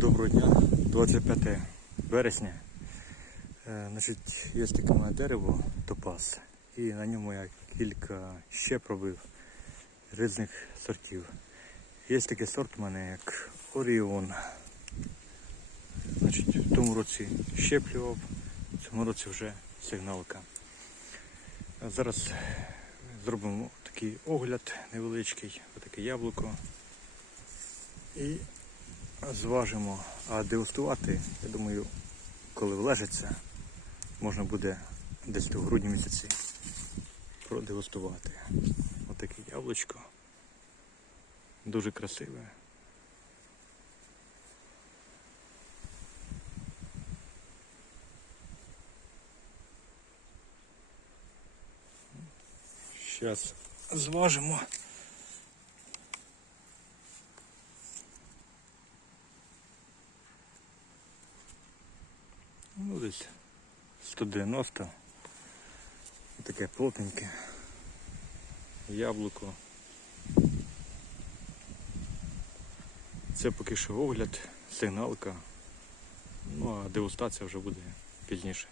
Доброго дня, 25 вересня. Е, Значить, є таке мене дерево топаз, і на ньому я кілька ще пробив різних сортів. Є такий сорт у мене як Оріон. Значить, в тому році щеплював, в цьому році вже сигналка. Зараз зробимо такий огляд невеличкий, отаке яблуко. І зважимо, а дегустувати, я думаю, коли влежиться, можна буде десь в грудні місяці продегустувати. Отаке яблучко. Дуже красиве. Зараз зважимо. Ну, десь 190. Таке плотненьке. Яблуко. Це поки що огляд, сигналка. Ну а дегустація вже буде пізніше.